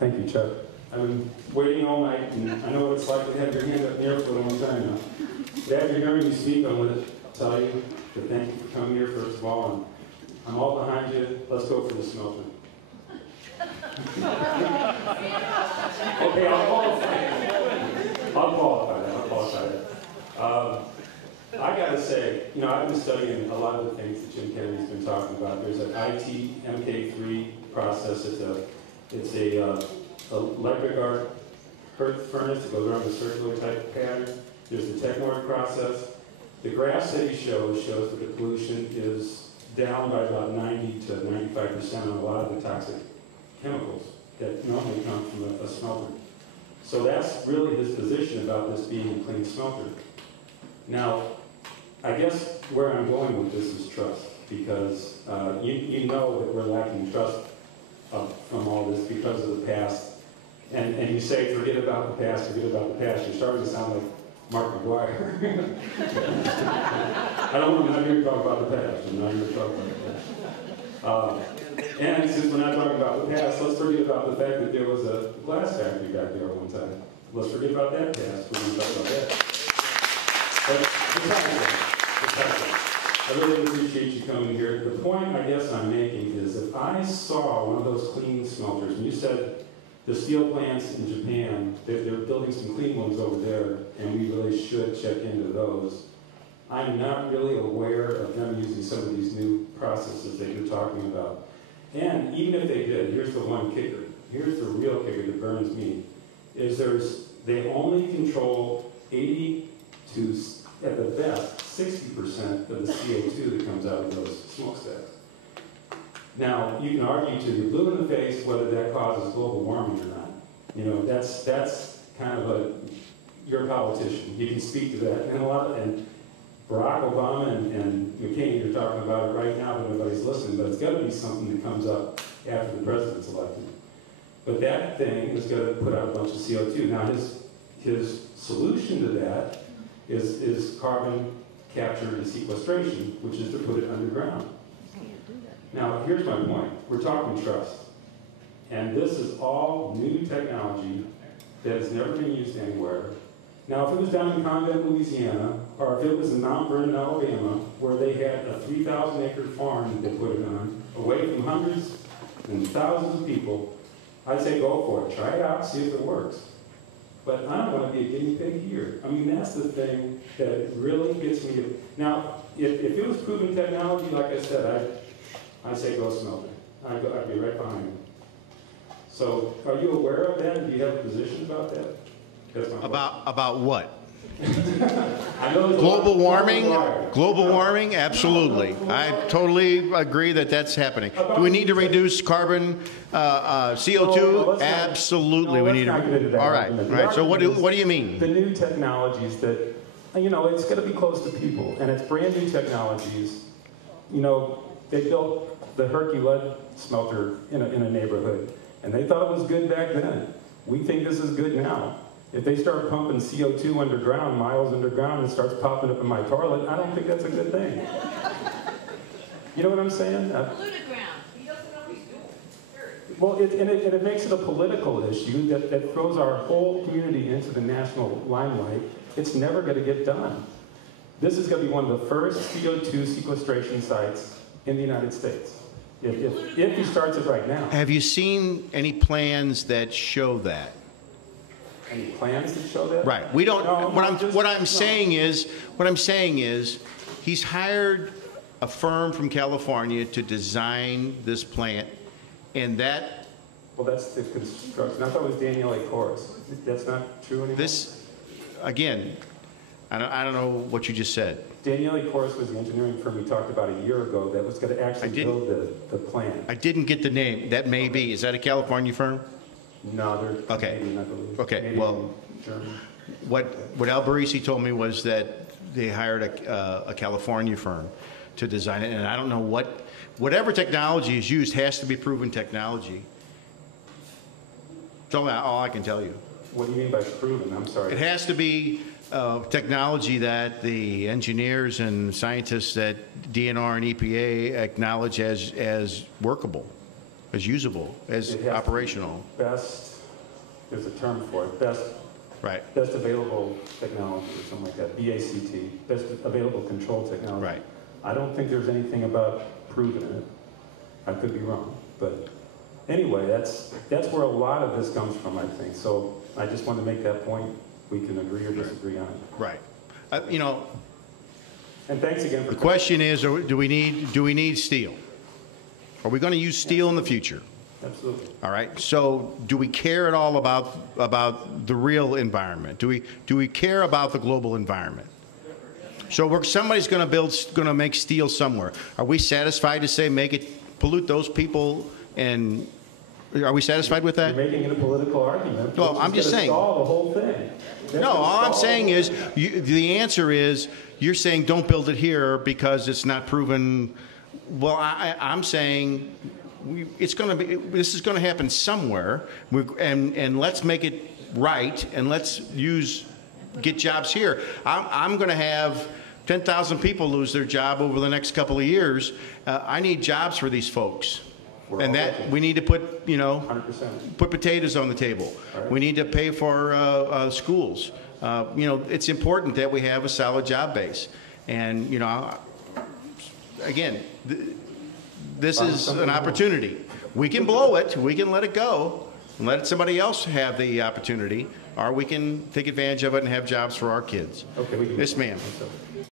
Thank you, Chuck. I've been waiting all night, and I know what it's like to have your hand up in the air for a long time now. Dad, you're hearing me speak, I want to tell you to thank you for coming here, first of all, and I'm all behind you. Let's go for the smelter. Okay, I'll qualify that. I gotta say, you know, I've been studying a lot of the things that Jim Kennedy's been talking about. There's an IT MK3 process. It's a electric arc furnace that goes around the circular type pattern. There's the Technord process. The graphs that he shows that the pollution is down by about 90 to 95% on a lot of the toxic chemicals that normally come from a smelter. So that's really his position about this being a clean smelter. Now, I guess where I'm going with this is trust, because you know that we're lacking trust from all this because of the past. And you say, forget about the past, forget about the past. You're starting to sound like Mark McGuire. I'm not here to talk about the past. I'm not here to talk about the past. And since we're not talking about the past, let's forget about the fact that there was a glass factory back there one time. Let's forget about that past. We're going to talk about that. But besides that, I really appreciate you coming here. The point I guess I'm making is if I saw one of those clean smelters, and you said the steel plants in Japan, they're building some clean ones over there, and we really should check into those. I'm not really aware of them using some of these new processes that you're talking about. And even if they did, here's the one kicker. Here's the real kicker that burns me, is they only control 80 to, at the best, 60% of the CO2 that comes out of those smokestacks. Now, you can argue to your blue in the face whether that causes global warming or not. You know, that's kind of you're a politician. You can speak to that. And Barack Obama and McCain are talking about it right now, but nobody's listening. But it's got to be something that comes up after the president's elected. But that thing is going to put out a bunch of CO2. Now, his solution to that is carbon capture and sequestration, which is to put it underground. Now, here's my point. We're talking trust. And this is all new technology that has never been used anywhere. Now, if it was down in Convent, Louisiana, or if it was in Mount Vernon, Alabama, where they had a 3,000-acre farm that they put it on, away from hundreds and thousands of people, I'd say go for it. Try it out, see if it works. But I don't want to be a guinea pig here. I mean, that's the thing that really gets me. Now, if it was proven technology, like I said, I'd say go smelt it. I'd be right behind you. So, are you aware of that? Do you have a position about that? About what? I know global warming? Global warming? Absolutely. I totally agree that that's happening. Do we need to reduce carbon, CO2? Absolutely, we need to. All right. So what do you mean? The new technologies that, you know, it's going to be close to people, and it's brand new technologies. You know, they built the Herky lead smelter in a neighborhood, and they thought it was good back then. We think this is good now. If they start pumping CO2 underground, miles underground, and it starts popping up in my toilet, I don't think that's a good thing. You know what I'm saying? Polluted ground. He doesn't know what he's doing. Well, it makes it a political issue that throws our whole community into the national limelight. It's never going to get done. This is going to be one of the first CO2 sequestration sites in the United States, if he starts it right now. Have you seen any plans that show that? Any plans that show that? Right. We don't. No, what I'm saying is, he's hired a firm from California to design this plant, and that. Well, that's the construction. I thought it was Daniel A. Corus. That's not true anymore. This, again, I don't know what you just said. Daniel A. Corus was the engineering firm we talked about a year ago that was going to actually build the plant. I didn't get the name. That may be. Is that a California firm? No, they're Canadian, I believe. Okay, Canadian, well, German. What Al Barisi told me was that they hired a California firm to design it, and I don't know whatever technology is used has to be proven technology. That's all I can tell you. What do you mean by proven? I'm sorry. It has to be technology that the engineers and scientists at DNR and EPA acknowledge as workable. as usable, as It has to be operational. Best, there's a term for it, best Right, available technology or something like that, BACT, best available control technology. right. I don't think there's anything about proving it. I could be wrong, but anyway, that's where a lot of this comes from, I think. So I just wanted to make that point. We can agree or disagree on it. Right. You know, And thanks again for the question is, do we need steel? Are we going to use steel in the future? absolutely. All right. So, do we care at all about the real environment? Do we care about the global environment? So, somebody's going to make steel somewhere. Are we satisfied to say make it pollute those people? And are we satisfied with that? You're making it a political argument. Well, which I'm is just gonna saying. Solve the whole thing. No, all I'm saying is the answer is you're saying don't build it here because it's not proven. Well, I'm saying it's going to be. This is going to happen somewhere, and let's make it right, and let's get jobs here. I'm going to have 10,000 people lose their job over the next couple of years. I need jobs for these folks. And that we need to put, 100%. put potatoes on the table. Right. We need to pay for schools. It's important that we have a solid job base. And, again, this is an opportunity. We can blow it. We can let it go and let somebody else have the opportunity. Or we can take advantage of it and have jobs for our kids. Okay, we can. Yes, ma'am.